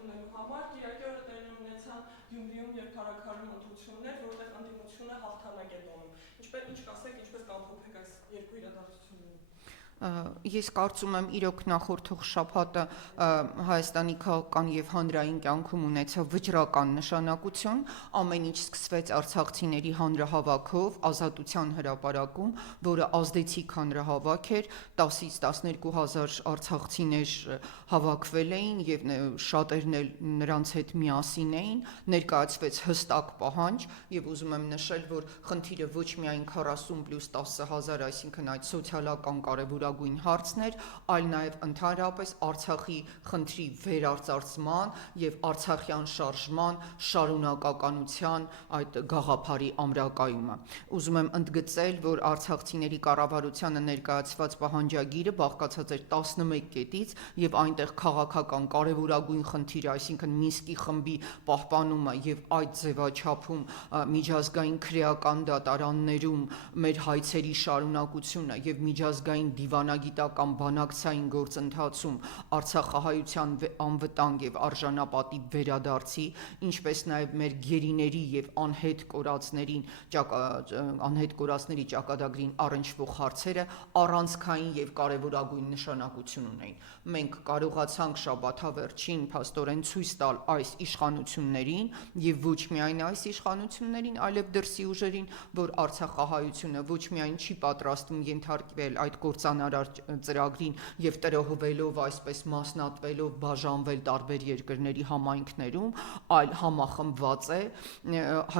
ընդունելու համար, Կիրակի օրը տեղի ունեցան Գյումրիում եւ Փարաքարում ընտրություններ, որտեղ ընդդիմությունը հաղթանակ է տոնում։ Ինչ կասեք, ինչպես կամփոփեք այս երկու իրադարձությունները։ Ես կարծում եմ իրոք նախորդող շաբաթը Հայաստանի քաղաքական եւ հանրային կյանքում ունեցավ վճռական նշանակություն, ամեն ինչ սկսվեց արցախցիների հանրահավաքով Ազատության հրապարակում, որը ազդեցիկ հանրահավաք էր, 10-ից 12 հազար արցախցիներ հավաքվել էին եւ շատերն էլ նրանց հետ միասին էին, ներկայացվեց հստակ պահանջ եւ ուզում եմ նշել, որ խնդիրը ոչ միայն 40+10 հազար, այսինքն այդ սոցիալական կարևորագույն հարցն էր, այլ նաև ընդհանրապես Արցախի խնդրի վերարծարծման եւ արցախյան շարժման շարունակականության այդ գաղափարի ամրակայումը։ Ուզում եմ ընդգծել, որ արցախցիների կառավարությանը ներկայացված պահանջագիրը բաղկացած էր 11 կետից եւ այնտեղ քաղաքական կարևորագույն խնդիրը, այսինքն Մինսկի խմբի պահպանումը եւ այդ ձևաչափում միջազգային քրեական դատարաններում մեր հայցերի շարունակությունը եւ միջազգային դիվանագիտական բանակցային գործընթացում արցախահայության անվտանգ եւ արժանապատիվ վերադարձի, ինչպես նաեւ մեր գերիների եւ անհետ կորածների ճակատագրին առնչվող հարցերը առանցքային եւ կարևորագույն նշանակություն ունեին։ Մենք կարողացանք շաբաթավերջին փաստորեն ցույց տալ այս իշխանություններին եւ ոչ միայն այս իշխանություններին, այլև դրսի ուժերին, որ Արցախահայությունը ոչ միայն չի պատրաստվում ենթարկվել այդ կործանարար ծրագրին եւ տրոհվելով, այսպես մասնատվելով, բաժանվել տարբեր երկրների համայնքներում, այլ համախմբված է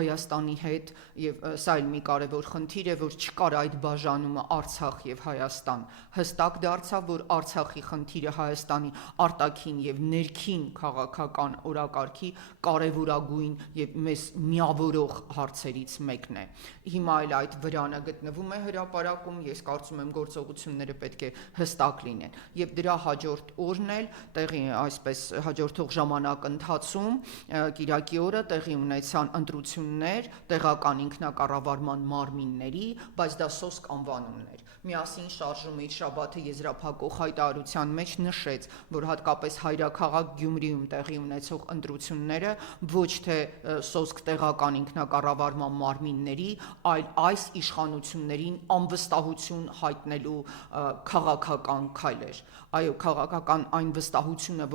Հայաստանի հետ եւ սա էլ մի կարևոր խնդիր է, որ չկար այդ բաժանումը Արցախ եւ Հայաստան։ Հստակ դարձավ, որ Արցախի խնդիրը Հայաստանի արտաքին եւ ներքին քաղաքական օրակարգի կարևորագույն եւ մեզ միավորող հարցերից մեկն է։ Հիմա էլ այդ վրանը գտնվում է հրապարակում, ես կարծում եմ գործողությունները պետք է հստակ լինեն եւ դրա հաջորդ օրն էլ տեղի այսպես հաջորդող ժամանակ ընթացում Կիրակի օրը տեղի ունեցան ընտրություններ տեղական ինքնակառավարման մարմինների, բայց դա սոսկ անվանումներ։ Միասին շարժումը իր շաբաթը եզրափակող հայտարարության մեջ նշեց, որ հատկապես հայրաքաղաք Գյումրիում տեղի ունեցող ընտրությունները ոչ թե սոսկ տեղական ինքնակառավարման մարմինների, այլ այս իշխանություններին անվստահություն հայտնելու քաղաքական քայլ էր։ Այո, քաղաքական այն վստահությունը,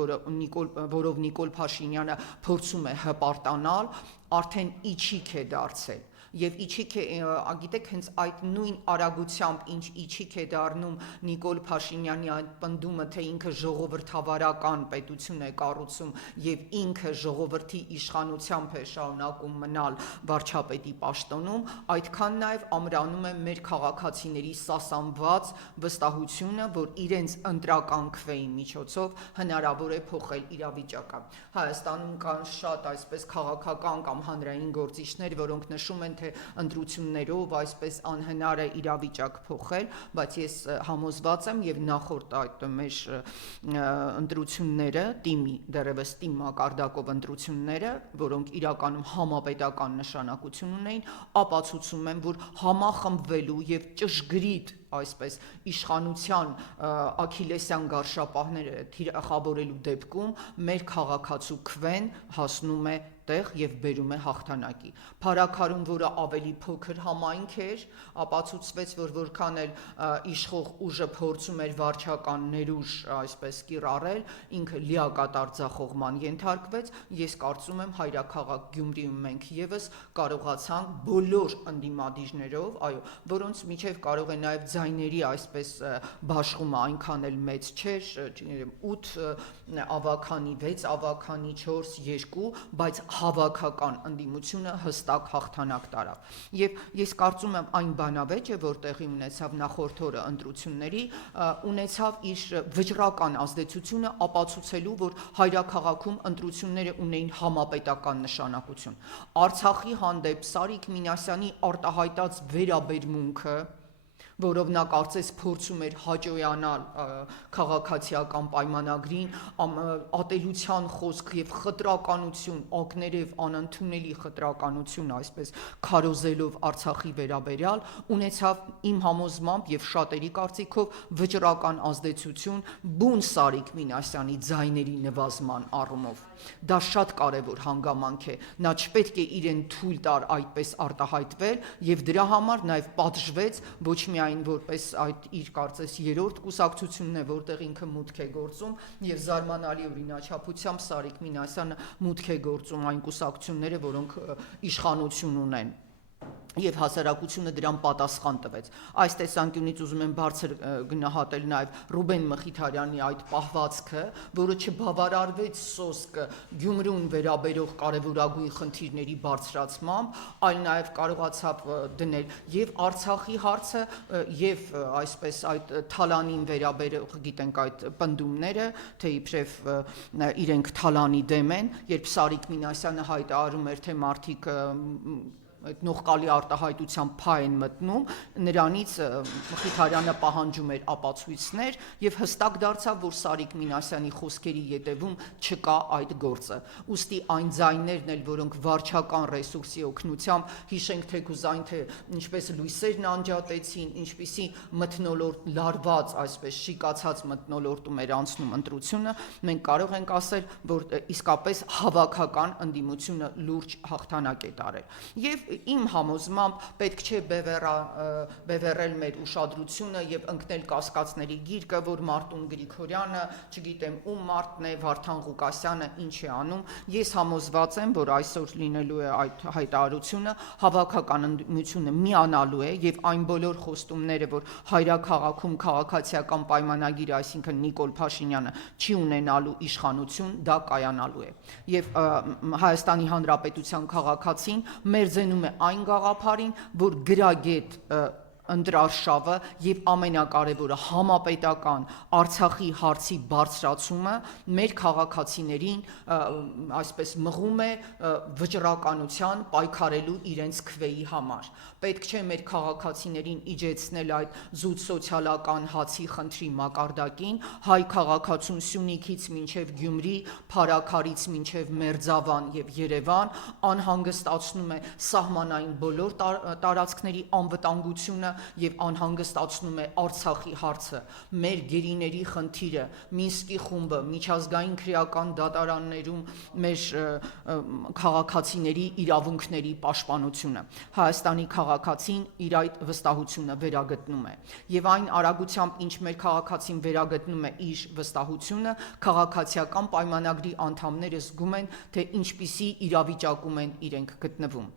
որով Նիկոլ Փաշինյանը փորձում է հպարտանալ, արդեն իչիք է դարձել։ Եվ իչիք է, գիտեք, հենց այդ նույն արագությամբ, ինչ իչիք է դառնում Նիկոլ Փաշինյանի այդ պնդումը, թե ինքը ժողովրդավարական պետություն է կառուցում եւ ինքը ժողովրդի իշխանությամբ է շարունակում մնալ վարչապետի պաշտոնում, այդքան նաեւ ամրանում է մեր քաղաքացիների սասանված վստահությունը, որ իրենց ընտրական քվեի միջոցով հնարավոր է փոխել իրավիճակը։ Հայաստանում կան շատ այսպես քաղաքական կամ հանրային գործիչներ, որոնք նշում են, թե ընտրություններով այսպես անհնար է իրավիճակ փոխել, բայց ես համոզված եմ եւ նախորդ այդ մեր ընտրությունները, դեռևս թիմի մակարդակով ընտրությունները, որոնք իրականում համապետական նշանակություն ունեին, ապացուցում են, որ համախմբվելու եւ ճշգրիտ այսպես իշխանության աքիլեսյան գարշապահները թիրախավորելու դեպքում մեր քաղաքացու քվեն հասնում է տեղ եւ բերում է հաղթանակի։ Փարաքարում, որը ավելի փոքր համայնք էր, ապացուցվեց, որ որքան էլ իշխող ուժը փորձում էր վարչական ներուժ այսպես կիրառել, ինքը լիակատար ձախողման ենթարկվեց։ Ես կարծում եմ հայրաքաղաք Գյումրիում մենք եւս կարողացանք բոլոր ընդդիմադիրներով, այո, որոնց միջև կարող է նաեւ ձայների այսպես բաշխումը այնքան էլ մեծ չէր, 8 ավագանի, 6 ավագանի, 4, 2, բայց հավաքական ընդդիմությունը հստակ հաղթանակ տարավ։ Եվ ես կարծում եմ այն բանավեճը, որ տեղի ունեցավ նախորդ օրը ընտրությունների, ունեցավ իր վճռական ազդեցությունը ապացուցելու, որ հայրաքաղաքում ընտրությունները ունեին համապետական նշանակություն։ Արցախի հանդեպ Սարիկ Մինասյանի արտահայտած վերաբերմունքը, որով նա կարծես փորձում էր հաճոյանալ քաղաքացիական պայմանագրին, ատելության խոսք եւ խտրականություն, ակներեւ անընդունելի խտրականություն, այսպես քարոզելով Արցախի վերաբերյալ, ունեցավ իմ համոզմամբ եւ շատերի կարծիքով վճռական ազդեցություն բուն Սարիկ Մինասյանի ձայների նվազման առումով։ Դա շատ կարևոր հանգամանք է, նա չպետք է իրեն թույլ տար այդպես արտահայտվել եւ դրա համար նաեւ պատժվեց ոչ միայն որպես այդ իր կարծես երրորդ կուսակցությունն է, որտեղ ինքը մուտք է գործում եւ զարմանալի օրինաչափությամբ Սարիկ Մինասյանը մուտք է գործում այն կուսակցությունները, որոնք իշխանություն ունեն եւ հասարակությունը դրան պատասխան տվեց։ Այս տեսանկյունից ուզում եմ բարձր գնահատել նաեւ Ռուբեն Մխիթարյանի այդ պահվածքը, որը չբավարարվեց սոսկը Գյումրուն վերաբերող կարևորագույն խնդիրների բարձրացմամբ, այլ նաեւ կարողացավ դնել եւ Արցախի հարցը եւ այսպես այդ Թալանին վերաբերող, գիտենք այդ պնդումները, թե իբրև իրենք Թալանի դեմ են, երբ Սարիկ Մինասյանը հայտարարում էր, թե մարդիկ այդ նողկալի արտահայտության փա են մտնում, նրանից Մխիթարյանը պահանջում էր ապացույցներ եւ հստակ դարձավ, որ Սարիկ Մինասյանի խոսքերի ետևում չկա այդ գործը։ Ուստի այն ձայներն էլ, որոնք վարչական ռեսուրսի օգնությամբ, հիշենք թեկուզայն, թե ինչպես լույսերն անջատեցին, ինչպիսի մթնոլորտ լարված, այսպես շիկացած մթնոլորտում էր անցնում ընտրությունը, մենք կարող ենք ասել, որ իսկապես հավաքական ընդդիմությունը լուրջ հաղթանակ է տարել։ Եվ իմ համոզմամբ պետք չէ բևեռել մեր ուշադրությունը եւ ընկնել կասկածների գիրկը, որ Մարտուն Գրիգորյանը, չգիտեմ ում Մարտն է, Վարդան Ղուկասյանը ինչ է անում։ Ես համոզված եմ, որ այսօր լինելու է այդ հայտարարությունը, հավաքական ընդդիմությունը միանալու է եւ այն բոլոր խոստումները, որ հայրաքաղաքում քաղաքացիական պայմանագիր, այսինքն Նիկոլ Փաշինյանը չի ունենալու իշխանություն, դա կայանալու է։ Եվ Հայաստանի Հանրապետության քաղաքացին մերձենում է այն գաղափարին, որ գրագետ ընտրարշավը եւ ամենակարևորը համապետական Արցախի հարցի բարձրացումը մեր քաղաքացիներին այսպես մղում է վճռականության պայքարելու իրենց քվեի համար։ Պետք չէ մեր քաղաքացիներին իջեցնել այդ զուտ սոցիալական հացի խնդրի մակարդակին, հայ քաղաքացուն Սյունիքից մինչև Գյումրի, Փարաքարից մինչև Մերձավան եւ Երևան անհանգստացնում է սահմանային բոլոր տարածքների անվտանգությունը եւ անհանգստացնում է Արցախի հարցը, մեր գերիների խնդիրը, Մինսկի խումբը, միջազգային քրեական դատարաններում մեր քաղաքացիների իրավունքների պաշտպանությունը։ Հայաստանի քաղաքացին իր այդ վստահությունը վերագտնում է եւ այն արագությամբ, ինչ մեր քաղաքացին վերագտնում է իր վստահությունը, քաղաքացիական պայմանագրի անդամները զգում են, թե ինչպիսի իրավիճակում են իրենք գտնվում։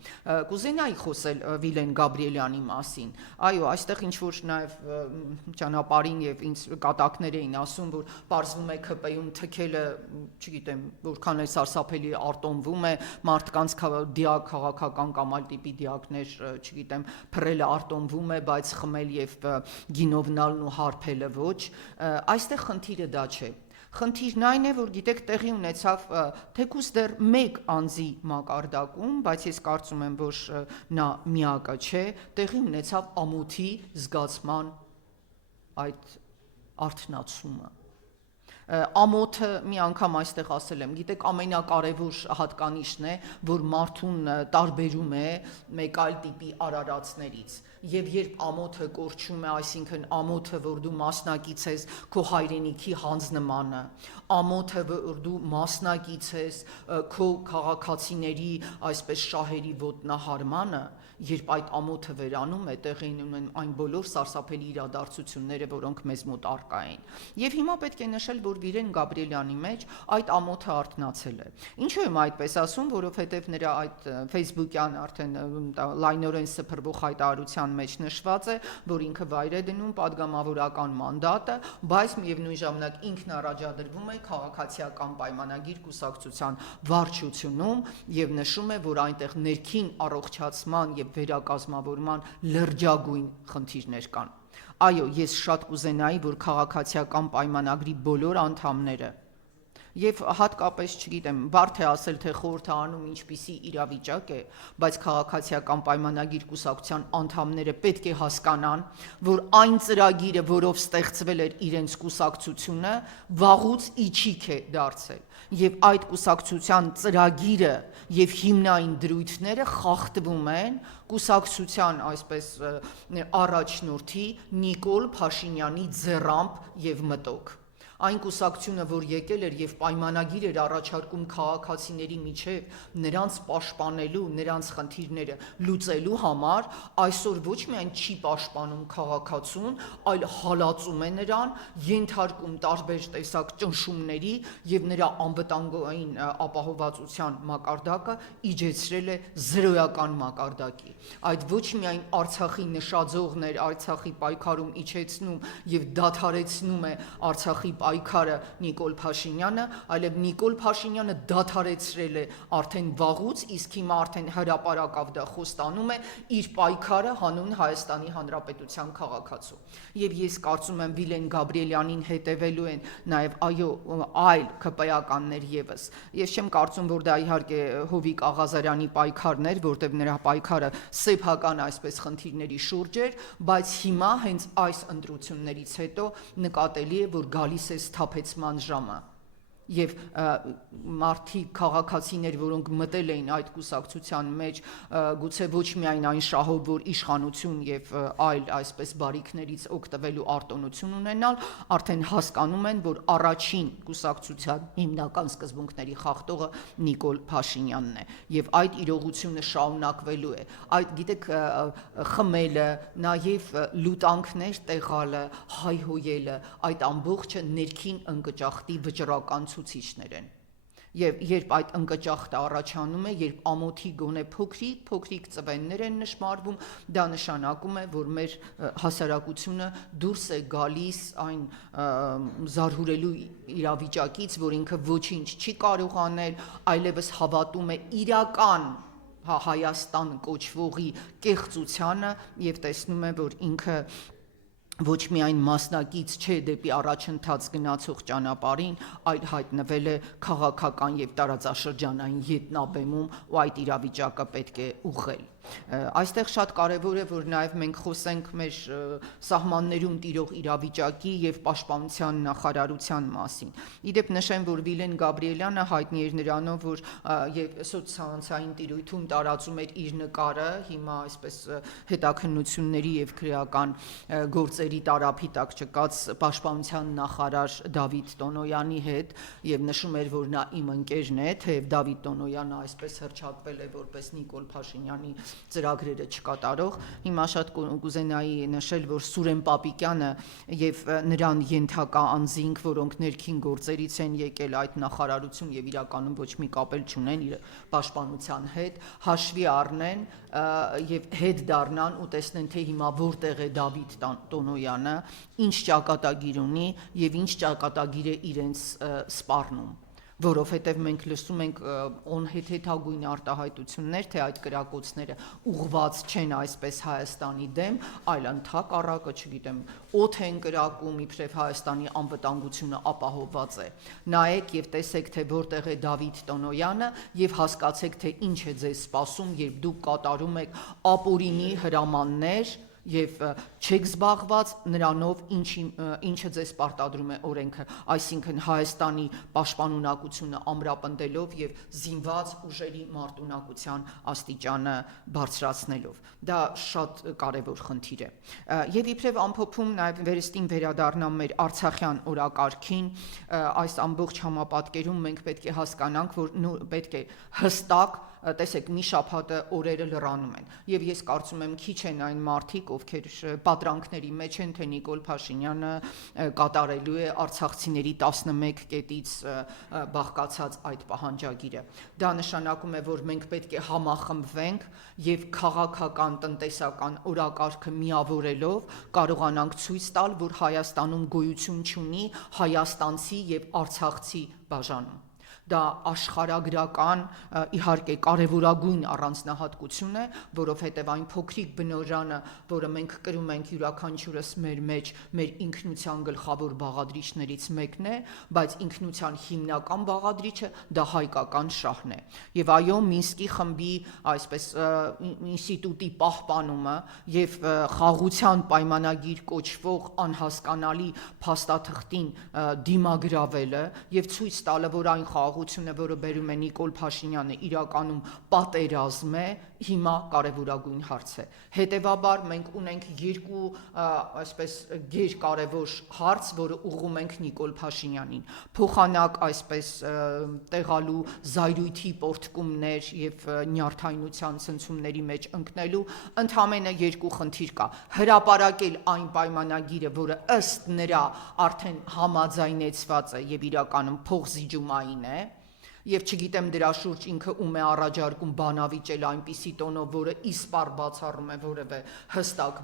Կուզենայի խոսել Վիլեն Գաբրիելյանի մասին։ Այո, այստեղ ինչ որ նաև ճանապարհին եւ ինձ կատակներ էին ասում, որ պարզվում է ԿՊ-ում թքելը, չգիտեմ, որքան է սարսափելի արտոնվում է, մարդկանց քաղաքական կամ այլ տիպի դիակներ, չգիտեմ, փռելը արտոնվում է, բայց խմել եւ գինովնալն ու հարբելը ոչ։ Այստեղ խնդիրը դա չէ։ Խնդիրն այն է, որ գիտեք տեղի ունեցավ թեկուզ դեռ մեկ անձի մակարդակում, բայց ես կարծում եմ, որ նա միակը չէ, տեղի ունեցավ ամոթի զգացման այդ արթնացումը։ Ամոթը մի անգամ այստեղ ասել եմ, գիտեք, ամենակարևոր հատկանիշն է, որ մարդուն տարբերում է մեկ այլ տիպի արարածներից։ Եվ երբ ամոթը կորչում է, այսինքն ամոթը, որ դու մասնակից ես քո հայրենիքի հանձնմանը, ամոթը, որ դու մասնակից ես քո քաղաքացիների այսպես շահերի ոտնահարմանը, երբ այդ ամոթը վերանում է, տեղի ունեն այն բոլոր սարսափելի իրադարձությունները, որոնք մեզ մոտ առկա են։ Եվ հիմա պետք է նշել, որ Վիլեն Գաբրիելյանի մեջ այդ ամոթը արթնացել է։ Ինչու եմ այդպես ասում, որովհետև նրա այդ Facebook-յան արդեն լայնորեն սփռվող հայտարարության մեջ նշված է, որ ինքը վայր է դնում падգամավորական մանդատը, բայց միևնույն ժամանակ ինքն առաջադրվում է քաղաքացիական պայմանագիր կուսակցության վարչությունում եւ նշում է, որ այնտեղ ներքին առողջացման եւ վերակազմավորման լրջագույն խնդիրներ կան։ Այո, ես շատ կուզենայի, որ քաղաքացիական պայմանագրի բոլոր անդամները Եվ հատկապես, չգիտեմ, բարդ է ասել, թե խորհրդարանում ինչպիսի իրավիճակ է, բայց քաղաքացիական պայմանագիր կուսակցության անդամները պետք է հասկանան, որ այն ծրագիրը, որով ստեղծվել էր իրենց կուսակցությունը, վաղուց իջիկ է դարձել, եւ այդ կուսակցության ծրագիրը եւ հիմնային դրույթները խախտվում են կուսակցության այսպես առաջնորդի Նիկոլ Փաշինյանի ձեռամբ եւ մտոք։ Այն կուսակցությունը, որ եկել էր եւ պայմանագիր էր առաջարկում քաղաքացիների միջև նրանց պաշտպանելու, նրանց խնդիրները լուծելու համար, այսօր ոչ միայն չի պաշտպանում քաղաքացուն, այլ հալածում է նրան, ենթարկում տարբեր տեսակ ճնշումների եւ նրա անվտանգային ապահովվածության մակարդակը իջեցրել է զրոյական մակարդակի։ Այդ ոչ միայն Արցախի նշաձողներ, Արցախի պայքարում իջեցնում եւ դադարեցնում է Արցախի պայքարը Նիկոլ Փաշինյանը, այլև Նիկոլ Փաշինյանը դադարեցրել է արդեն վաղուց, իսկ հիմա արդեն հրապարակավ դա խոստանում է իր պայքարը հանուն Հայաստանի Հանրապետության քաղաքացու։ Եվ ես կարծում եմ Վիլեն Գաբրիելյանին հետևելու են նաև այլ ԿՊ-ականներ եւս։ Ես չեմ կարծում, որ դա իհարկե Հովիկ Աղազարյանի պայքարն էր, որտեղ նրա պայքարը սեփական այսպես խնդիրների շուրջ էր, բայց հիմա հենց այս ընտրություններից հետո նկատելի է, որ գալիս է սթափեցման ժամը։ Եվ մարդիկ քաղաքացիներ, որոնք մտել էին այդ կուսակցության մեջ, գուցե ոչ միայն այն շահով, որ իշխանություն եւ այլ այսպես բարիքներից օգտվելու արտոնություն ունենալ, արդեն հասկանում են, որ առաջին կուսակցության հիմնական սկզբունքների խախտողը Նիկոլ Փաշինյանն է, եւ այդ իրողությունը շարունակվելու է։ Այդ գիտեք, խմելը, նաեւ լուտանքներ տեղալը, հայհոյելը, այդ ամբողջը ներքին ընկճախտի վճռական ցուցիչներ են։ Եվ երբ այդ ընկճախտը առաջանում է, երբ ամոթի գոնե փոքրիկ ծվեններ են նշմարվում, դա նշանակում է, որ մեր հասարակությունը դուրս է գալիս այն զարհուրելու իրավիճակից, որ ինքը ոչինչ չի կարող անել, այլևս հավատում է իրական Հայաստան կոչվողի կեղծությանը եւ տեսնում է, որ ինքը ոչ միայն մասնակից չէ դեպի առաջընթաց գնացող ճանապարհին, այլ հայտնվել է քաղաքական եւ տարածաշրջանային յետնաբեմում ու այդ իրավիճակը պետք է ուղղել։ Այստեղ շատ կարևոր է, որ նաև մենք խոսենք մեր սահմաններում տիրող իրավիճակի եւ պաշտպանության նախարարության մասին։ Իդեպ նշեմ, որ Վիլեն Գաբրիելյանը հայտնի էր նրանով, որ եւ սոցիալային տիրույթում տարածում էր իր նկարը, հիմա այսպես հետաքննությունների եւ քրեական գործերի տարափի տակ չկած պաշտպանության նախարար Դավիթ Տոնոյանի հետ եւ նշում էր, որ նա իմ ընկերն է, թեև Դավիթ Տոնոյանը այսպես հռչակվել է որպես Նիկոլ Փաշինյանի ծրագրերը չկատարող։ Հիմա շատ կուզենայի նշել, որ Սուրեն Պապիկյանը եւ նրան ենթակա անձինք, որոնք ներքին գործերից են եկել այդ նախարարություն եւ իրականում ոչ մի կապ չունեն իր պաշտպանության հետ, հաշվի առնեն եւ հետ դառնան ու տեսնեն, թե հիմա որտեղ է Դավիթ Տոնոյանը, ինչ ճակատագիր ունի եւ ինչ ճակատագիր է իրենց սպառնում, որովհետև մենք լսում ենք անհեթեթագույն արտահայտություններ, թե այդ կրակոցները ուղղված չեն այսպես Հայաստանի դեմ, այլ ընդհակառակը, չգիտեմ, օդ են կրակում, իբրև Հայաստանի անվտանգությունը ապահովված է։ Նայեք եւ տեսեք, թե որտեղ է Դավիթ Տոնոյանը եւ հասկացեք, թե ինչ է ձեզ սպասում, երբ դուք կատարում եք ապօրինի հրամաններ եւ չեք զբաղված նրանով, ինչը ձեզ պարտադրում է օրենքը, այսինքն Հայաստանի պաշտպանունակությունը ամրապնդելով եւ զինված ուժերի մարտունակության աստիճանը բարձրացնելով։ Դա շատ կարեւոր խնդիր է։ Եվ իբրև ամփոփում նաեւ վերստին վերադառնամ մեր Արցախյան օրակարգին, այս ամբողջ համապատկերում մենք պետք է հասկանանք, որ պետք է հստակ տեսեք, մի շաբաթը օրերը լրանում են եւ ես կարծում եմ քիչ են այն մարդիկ, ովքեր պատրանքների մեջ են, թե Նիկոլ Փաշինյանը կատարելու է արցախցիների 11 կետից բաղկացած այդ պահանջագիրը։ Դա նշանակում է, որ մենք պետք է համախմբվենք եւ քաղաքական, տնտեսական օրակարգը միավորելով կարողանանք ցույց տալ, որ Հայաստանում գոյություն չունի հայաստանցի եւ արցախցի բաժանում։ Դա աշխարհագրական, իհարկե կարևորագույն առանձնահատկություն է, որովհետև այն փոքրիկ բնօրրանը, որը մենք կրում ենք յուրաքանչյուրս մեր մեջ, մեր ինքնության գլխավոր բաղադրիչներից մեկն է, բայց ինքնության հիմնական բաղադրիչը դա հայկական շահն է։ Եվ այո, Մինսկի խմբի այսպես ինստիտուտի պահպանումը եւ խաղաղության պայմանագիր կոչվող անհասկանալի փաստաթղթին դիմագրավելը եւ ցույց տալը, որ այն խաղաղությունը, որը բերում է Նիկոլ Փաշինյանը, իրականում պատերազմ է, հիմա կարևորագույն հարց է։ Հետևաբար մենք ունենք երկու այսպես գերկարևոր հարց, որը ուղղում ենք Նիկոլ Փաշինյանին։ Փոխանակ այսպես տեղալու զայրույթի պորտկումներ եւ նյարդայնության ցնցումների մեջ ընկնելու ընդհանրապես երկու խնդիր կա։ Հրապարակել այն պայմանագիրը, որը ըստ նրա արդեն համաձայնեցված է եւ իրականում փոխզիջումային է, եւ չգիտեմ դրա շուրջ ինքը ում է առաջարկում բանավիճել այնպիսի տոնով, որը իսպառ բացառում է որևէ հստակ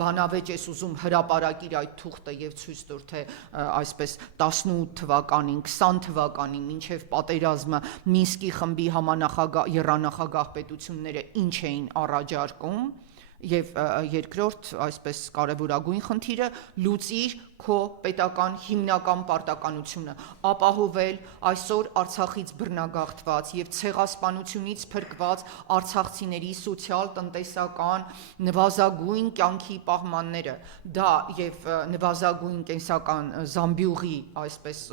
բանավեճ ես ուզում հրապարակիր այդ թուղթը եւ ցույց տուր, թե այսպես 18 թվականին, 20 թվականին մինչեւ պատերազմը Մինսկի խմբի համանախագահ երանախագահ պետությունները ինչ էին առաջարկում։ Եվ երկրորդ այսպես կարևորագույն խնդիրը լուծիր քո պետական հիմնական պարտականությունը ապահովել այսօր Արցախից բռնագաղթված եւ ցեղասպանությունից փրկված արցախցիների սոցիալ-տնտեսական նվազագույն կյանքի պահմանները, դա եւ նվազագույն կենսական զամբյուղի այսպես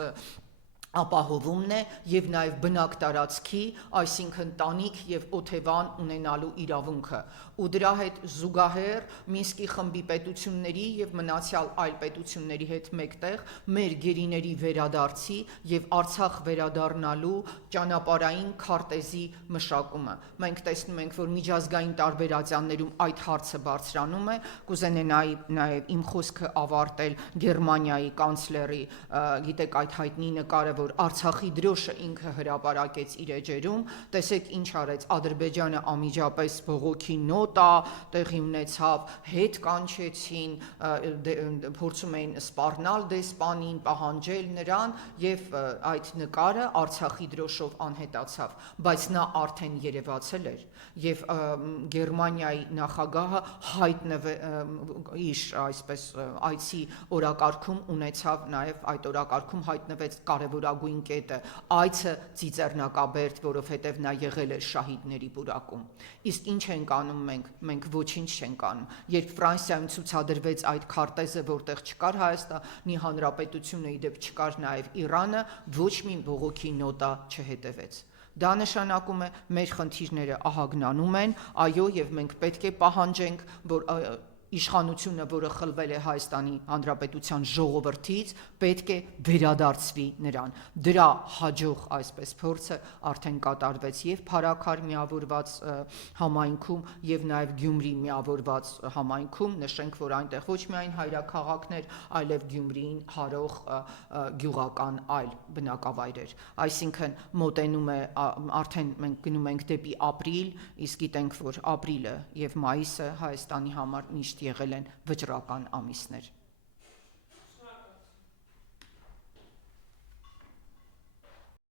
ապահովումն է եւ նաեւ բնակ տարածքի, այսինքն տանիք եւ օթևան ունենալու իրավունքը։ Ու դրա հետ զուգահեռ Մինսկի խմբի պետությունների եւ մնացյալ այլ պետությունների հետ մեկտեղ մեր գերիների վերադարձի եւ Արցախ վերադառնալու ճանապարհային քարտեզի մշակումը։ Մենք տեսնում ենք, որ միջազգային տարբերացիաներում այդ հարցը բարձրանում է։ Կուզենայի նաեւ իմ խոսքը ավարտել Գերմանիայի կանցլերի, գիտեք, այդ հայտնի նկարը, որ Արցախի դրոշը ինքը հրապարակեց իր էջերում, տեսեք ինչ արեց Ադրբեջանը անմիջապես բողոքի նոտա տեղի ունեցավ, հետ կանչեցին, փորձում էին սպառնալ դեսպանին, պահանջել նրան եւ այդ նկարը Արցախի դրոշով անհետացավ, բայց նա արդեն երևացել էր եւ Գերմանիայի նախագահը իր այսպես այցի օրակարգում ունեցավ նաեւ այդ օրակարգում հայտնվեց կարևորագույն կետը այցը Ծիծեռնակաբերդ, որովհետև նա եղել էր շահիդների պուրակում։ Իսկ ինչ ենք անում մենք ոչինչ չենք անում։ Երբ Ֆրանսիայում ցուցադրվեց այդ քարտեզը, որտեղ չկար Հայաստանի Հանրապետությունը, իդեպ չկար նաև Իրանը, ոչ մի բողոքի նոտա չհետևեց։ Դա նշանակում է մեր խնդիրները ահագնանում են, այո, եւ մենք պետք է պահանջենք, որ իշխանությունը, որը խլվել է Հայաստանի Հանրապետության ժողովրդից, պետք է վերադարձվի նրան։ Դրա հաջող այսպես փորձը արդեն կատարվեց եւ Փարաքար միավորված համայնքում եւ նաեւ Գյումրի միավորված համայնքում, նշենք, որ այնտեղ ոչ միայն հայրաքաղաքներ, այլև Գյումրիին հարող գյուղական այլ բնակավայրեր։ Այսինքն մոտենում է արդեն մենք գնում ենք դեպի ապրիլ, իսկ գիտենք, որ ապրիլը եւ մայիսը Հայաստանի համար միշտ եղել են վճռական ամիսներ։